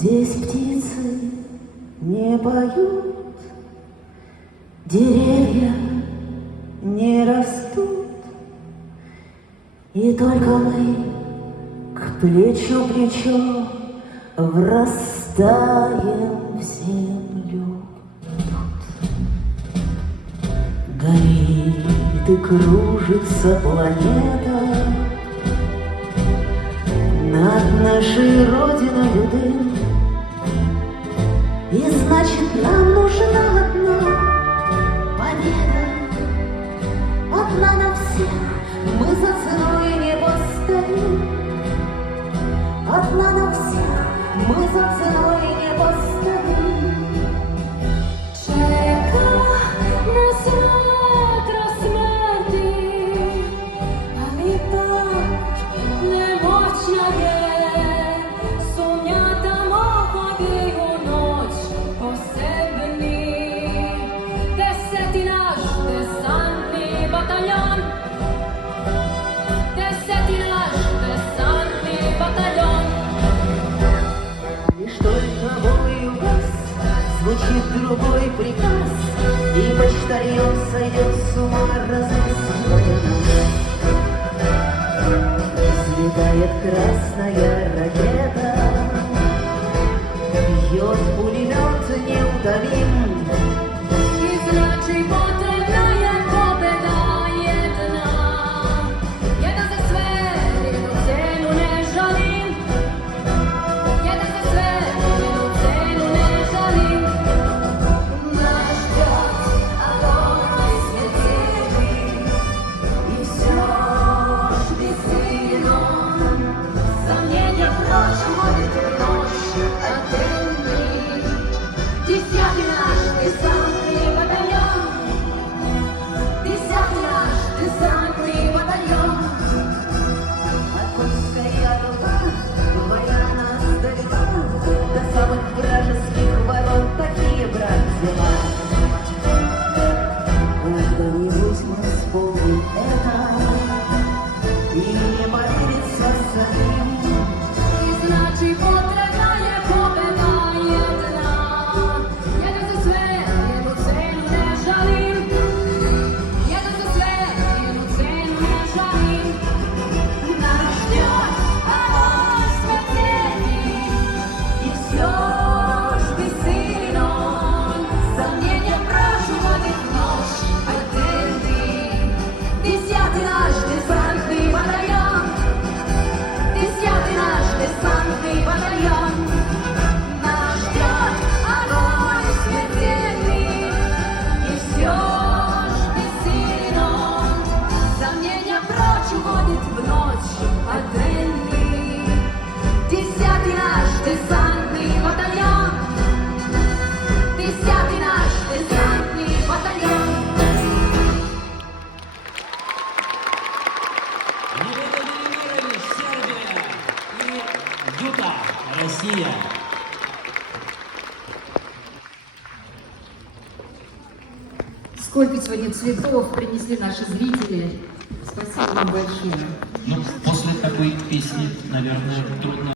Здесь птицы не поют, деревья не растут, и только мы к плечу плечо врастаем в землю. Горит и кружится планета над нашей родиной дым, и значит нам нужна одна победа, одна на всех. Мы за ценой не постоим, одна на всех. Мы за ценой не постоим. Czeka nas wiatr smrti, ali tak nemoćna je, sunjatamo hladiju noć posebni. Deseti naš desantni bataljon, deseti naš desantni bataljon. Лишь только бой угас, звучит другой приказ, и почтальон сойдет с ума, разыскивая нас. Взлетает красная ракета, бьет пулемет неутомим. I znači potrebna je pobeda jedna, jedna za sve, jednu cenu ne žalim, jedna za sve, jednu cenu ne žalim. Naš grad, a ovaj svijet cijeli, i все бессильно, сомнения прочь ходит ночь отдельный. Десятый наш десантный батальон, десятый наш десантный батальон. Конская толпа, твоя нас довела до самых вражеских ворот. Такие, брат, дела. Когда-нибудь мы вспомним это и не поверится самим. I znači potrebna je pobeda jedna, jedna za sve, jednu cenu ne žalim, jedna za sve, jednu cenu ne žalim. Naš joj, a ovaj svet cijeli, i все бессильно, сомнения прошу водить ночь отдельный. Десятый наш десантный батальон, десятый наш десантный батальон. Нас ждет огонь смертельный, и все бессильно, сомнения прочь уводит в ночь отдельный. Десятый наш десантный батальон, десятый наш десантный батальон. Никита Велимирович, Сербия и Юта, Россия. Сколько сегодня цветов принесли наши зрители. Спасибо вам большое. Ну, после такой песни, наверное, трудно